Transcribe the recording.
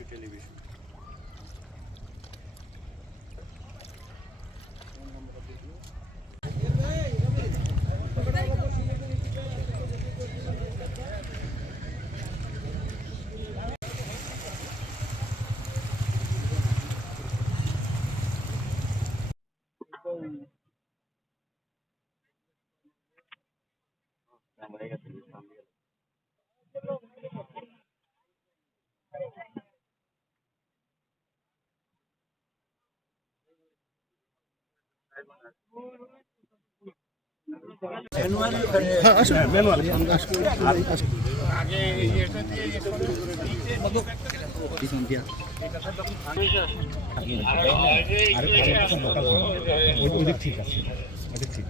to television. sendiri. baik ঠিক আছে ঠিক আছে